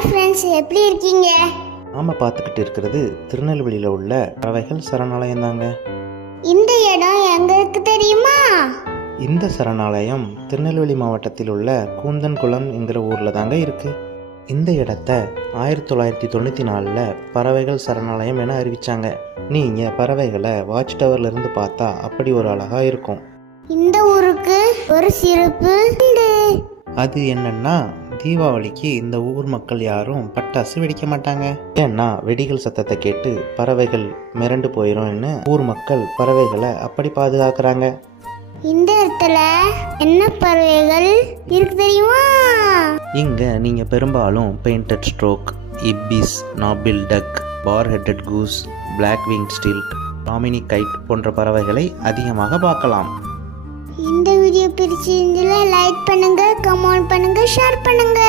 Hi friends, எப்படி இருக்கீங்க? நாம் பார்த்துக்கிட்டு இருக்கிறது திருநெல்வேலியில் உள்ள பறவைகள் சரணாலயம் தாங்க. இந்த இடம் எங்க இருக்கு தெரியுமா? இந்த சரணாலயம் திருநெல்வேலி மாவட்டத்தில் உள்ள கூந்தன்குளம் என்கிற ஊரில் தாங்க இருக்குது. இந்த இடத்த 1994 பறவைகள் சரணாலயம் என அறிவித்தாங்க. நீங்கள் பறவைகளை வாட்ச் டவர்லேருந்து பார்த்தா அப்படி ஒரு அழகாக இருக்கும். இந்த ஊருக்கு ஒரு சிறப்பு உண்டு. அது என்னன்னா, தீபாவளிக்கு இந்த ஊர் மக்கள் யாரும் பட்டாசு வெடிக்க மாட்டாங்க. ஏன்னா வெடிகள் சத்தத்தை கேட்டு பறவைகள் மிரண்டு போயிடும்னு ஊர் மக்கள் பறவைகளை அப்படி பாதுகாக்கிறாங்க. இந்த இடத்துல என்ன பறவைகள் இருக்கு தெரியுமா? இங்க நீங்க பெரும்பாலும் painted stork, ibis, knob billed duck, bar headed goose, black wing stilt, டாமினி கைட் போன்ற பறவைகளை அதிகமாக பார்க்கலாம். இந்த வீடியோ பிடிச்சிருந்தா லைக் பண்ணுங்க, கமெண்ட் பண்ணுங்க, ஷேர் பண்ணுங்க.